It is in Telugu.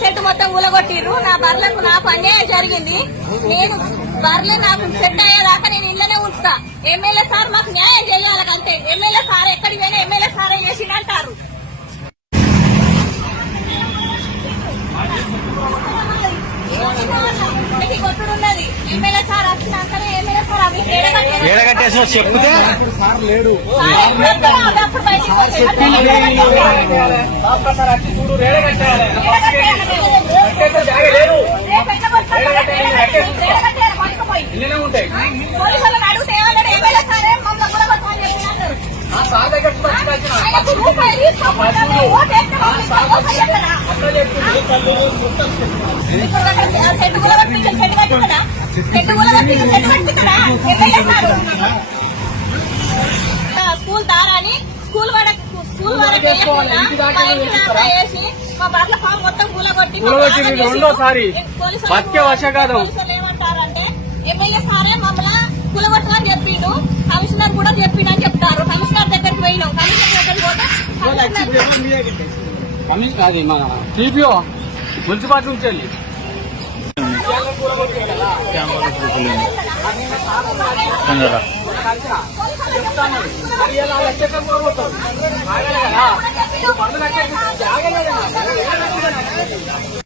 సెట్ మొత్తం ఊలగొట్టిర్రు. నా బర్లకు నాకు అన్యాయం జరిగింది. నేను బర్రెలు నాకు సెట్ అయ్యేదాకా నేను ఇళ్ళనే ఉంచుతా. ఎమ్మెల్యే సార్ మాకు న్యాయం చేయాలంటే ఎమ్మెల్యే సార్ ఎక్కడికి పోయినా ఎమ్మెల్యే సారే చేసిందంటారు. కొట్టుడున్నది ఎమ్మెల్యే సార్ వచ్చినాకనే ఎమ్మెల్యే సార్ అవి ఏడగట్టేసిన చెప్తే సార్ లేడు అప్పుడు బయటికి ఉంటాయి. పోలీసులను అడిగితే ఏమన్నాడు ఎమ్మెల్యే సారే మమ్మల్ని గులగొట్టమని చెప్పినారు. రూపాయలు తీసుకోకుండా సెట్ గులగొట్టి సెట్ కట్టుకున్నా సెట్ గులగొట్టి సెట్ కట్టుకున్నా ఎమ్మెల్యే సార్ స్కూల్ దారాని స్కూల్ వరకు వేసి మా బర్ల ఫామ్ మొత్తం కూలగొట్టి రెండోసారి ఏమంటారంటే ఎమ్మెల్యే సారే మమ్మల్ని కూలగొట్టమని చెప్పిండు. కమిషనర్ కూడా చెప్పిండు అని చెప్తారు. కమిషనర్ దగ్గరికి పోయినాం. కమిషనర్ దగ్గరికి పోతే అది మన సిపిఓ మున్సిపాలిటీ నుంచి వెళ్ళి చెప్తాను